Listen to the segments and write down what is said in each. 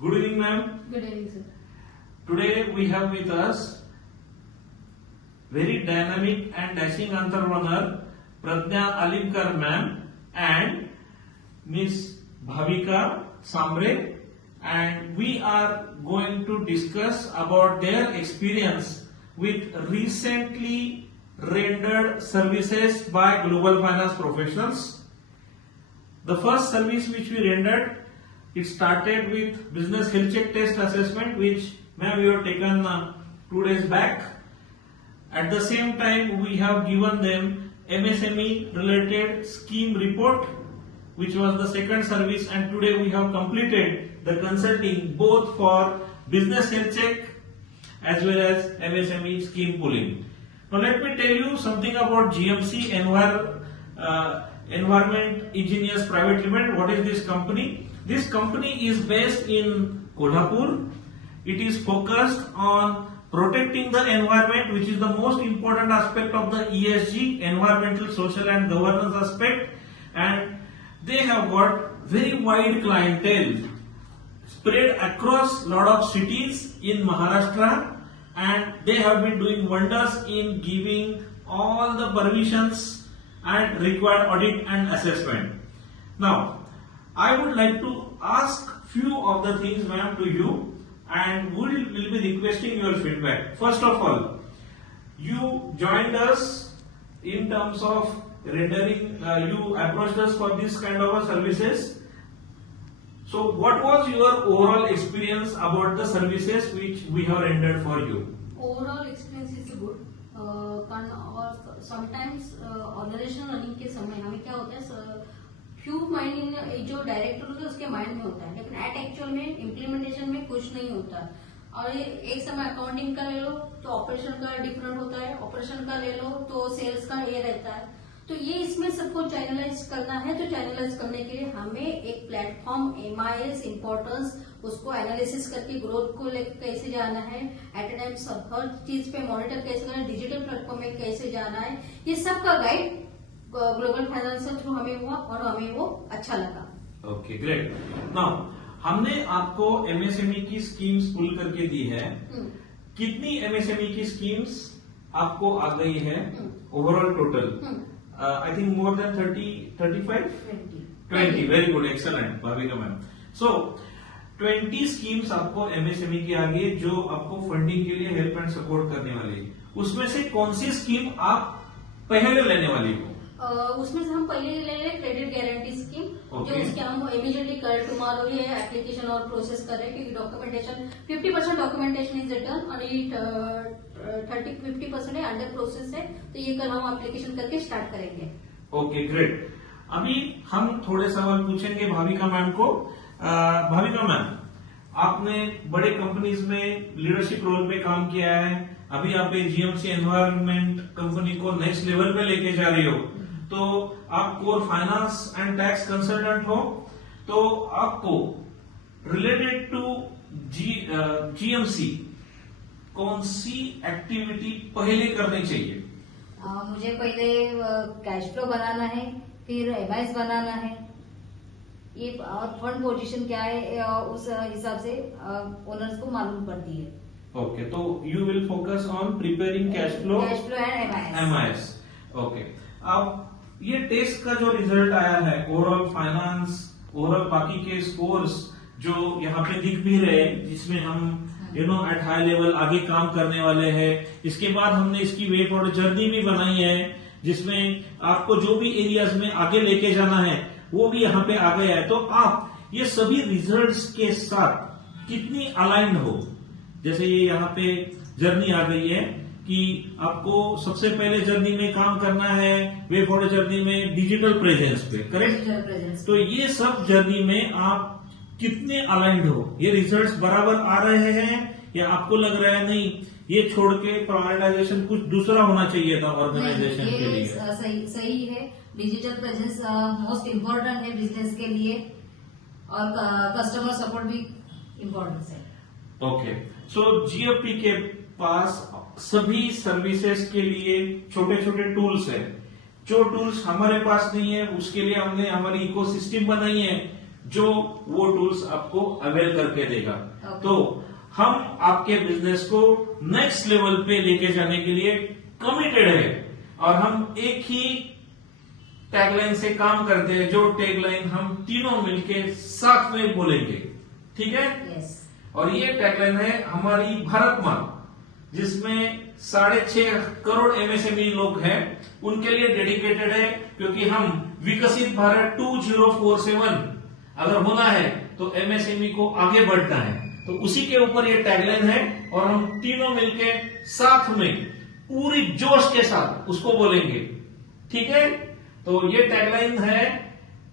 Good evening, ma'am. Good evening, sir. Today we have with us very dynamic and dashing entrepreneur Pradnya Alimkar ma'am and Miss Bhavika Samre, and we are going to discuss about their experience with recently rendered services by Global Finance Professionals. The first service which we rendered, it started with business health check test assessment, which ma'am we have taken 2 days back. At the same time, we have given them MSME related scheme report, which was the second service, and today we have completed the consulting both for business health check as well as MSME scheme pooling. Now let me tell you something about GMC Environment Engineers Private Limited. What is this company? This company is based in Kolhapur. It is focused on protecting the environment, which is the most important aspect of the ESG, environmental, social and governance aspect, and they have got very wide clientele spread across lot of cities in Maharashtra, and they have been doing wonders in giving all the permissions and required audit and assessment. Now, I would like to ask few of the things, ma'am, to you, and will be requesting your feedback. First of all, you joined us in terms of rendering, you approached us for this kind of services. So what was your overall experience about the services which we have rendered for you? Overall experience is good. और sometimes organisation running के समय हमें क्या होता है, few mind जो director होता है उसके माइंड में होता है, लेकिन एट एक्चुअल में इम्प्लीमेंटेशन में कुछ नहीं होता. और एक समय अकाउंटिंग का ले लो तो ऑपरेशन का डिफरेंट होता है, ऑपरेशन का ले लो तो सेल्स का ये रहता है. तो ये इसमें सबको चैनलाइज करना है. तो चैनलाइज करने के लिए हमें एक प्लेटफॉर्म MIS इम्पोर्टेंस, उसको एनालिसिस करके ग्रोथ को लेकर कैसे जाना है, एट ए टाइम सब हर चीज पे मॉनिटर कैसे करना है, डिजिटल प्लेटफॉर्म में कैसे जाना है, ये सब का गाइड ग्लोबल फाइनेंस के थ्रू हमें हुआ और हमें वो अच्छा लगा. Okay, great. नाउ हमने आपको MSME की स्कीम्स पुल करके दी है. कितनी MSME की स्कीम्स आपको आ गई है overall total? I think more than 30, 35? 20. Very good, excellent, Bhavika ma'am. So 20 schemes आपको MSME की आ गई जो आपको फंडिंग के लिए हेल्प एंड सपोर्ट करने वाली है. उसमें से कौन सी स्कीम आप पहले लेने वाली हो? उसमें से हम पहले ले लें क्रेडिट गारंटी स्कीम, जो उसके हम इमीडिएटली कल टुमारो ये एप्लीकेशन और प्रोसेस कर रहे हैं, क्योंकि डॉक्यूमेंटेशन 50% डॉक्यूमेंटेशन इज रिटर्न और ये 50% है अंडर प्रोसेस है. तो ये कल हम एप्लीकेशन करके स्टार्ट करेंगे. Okay, great. अभी हम थोड़े सवाल पूछेंगे भाविका मैम को. भाविका मैम, आपने बड़े कंपनीज में लीडरशिप रोल पे काम किया है. अभी आप GMC एनवायरमेंट कंपनी को नेक्स्ट लेवल पे लेके जा रही हो. तो आप core finance and tax consultant हो, तो आपको रिलेटेड टू GMC कौन सी एक्टिविटी पहले करनी चाहिए? मुझे पहले कैश फ्लो बनाना है, फिर MIS बनाना है, ये और फंड पोजीशन क्या है उस हिसाब से ओनर्स को मालूम पड़ती है. ओके, तो you will focus on preparing cash flow and MIS. Okay, अब ये टेस्ट का जो रिजल्ट आया है, ओवरऑल फाइनेंस, ओवरऑल बाकी के स्कोर्स जो यहाँ पे दिख भी रहे, जिसमें हम एट हाई लेवल आगे काम करने वाले हैं. इसके बाद हमने इसकी वे फॉरवर्ड जर्नी भी बनाई है, जिसमें आपको जो भी एरियाज में आगे लेके जाना है वो भी यहाँ पे आ गया है. तो आप ये सभी रिजल्ट्स के साथ कितनी अलाइंड हो? जैसे ये यहाँ पे जर्नी आ गई है कि आपको सबसे पहले जर्नी में काम करना है वे फॉरवर्ड जर्नी में डिजिटल प्रेजेंस पे, करेक्ट? तो ये सब जर्नी में आप कितने अलाइंड हो? ये रिजल्ट्स बराबर आ रहे हैं या आपको लग रहा है नहीं ये छोड़ के प्रायोरिटाइजेशन कुछ दूसरा होना चाहिए था ऑर्गेनाइजेशन के लिए? सही है. डिजिटल प्रेजेंस मोस्ट इम्पोर्टेंट है बिजनेस के लिए, और कस्टमर सपोर्ट भी इम्पोर्टेंट है. ओके, सो GFP के पास सभी सर्विसेज के लिए छोटे छोटे टूल्स है. जो टूल्स हमारे पास नहीं है उसके लिए हमने हमारी इकोसिस्टम बनाई है, जो वो टूल्स आपको अवेल करके देगा। Okay. तो हम आपके बिजनेस को नेक्स्ट लेवल पे लेके जाने के लिए कमिटेड है और हम एक ही टैगलाइन से काम करते हैं, जो टैगलाइन हम तीनों मिलके साथ में बोलेंगे, ठीक है। यस। और ये टैगलाइन है हमारी भारत माँ, जिसमें 6.5 करोड़ एमएसएमई लोग हैं, उनके लिए डेडिकेटेड है, क्योंकि हम विकसित भारत 2047 अगर होना है तो एमएसएमई को आगे बढ़ना है, तो उसी के ऊपर ये टैगलाइन है और हम तीनों मिलके साथ में पूरी जोश के साथ उसको बोलेंगे, ठीक है। तो ये टैगलाइन है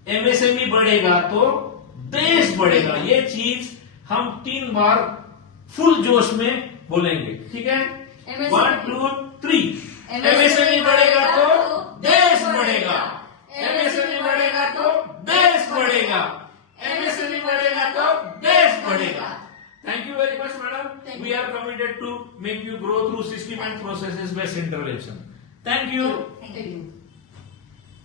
एमएसएमई बढ़ेगा तो देश बढ़ेगा। ये चीज हम 3 बार फुल जोश में बोलेंगे, ठीक है। 1 2 3। एमएसएमई बढ़ेगा तो देश बढ़ेगा, एमएसएमई बढ़ेगा तो देश बढ़ेगा, एमएसएमई बढ़ेगा तो देश बढ़ेगा। Thank you very much, madam. We are committed to make you grow through system and processes based intervention. Thank you. Thank you.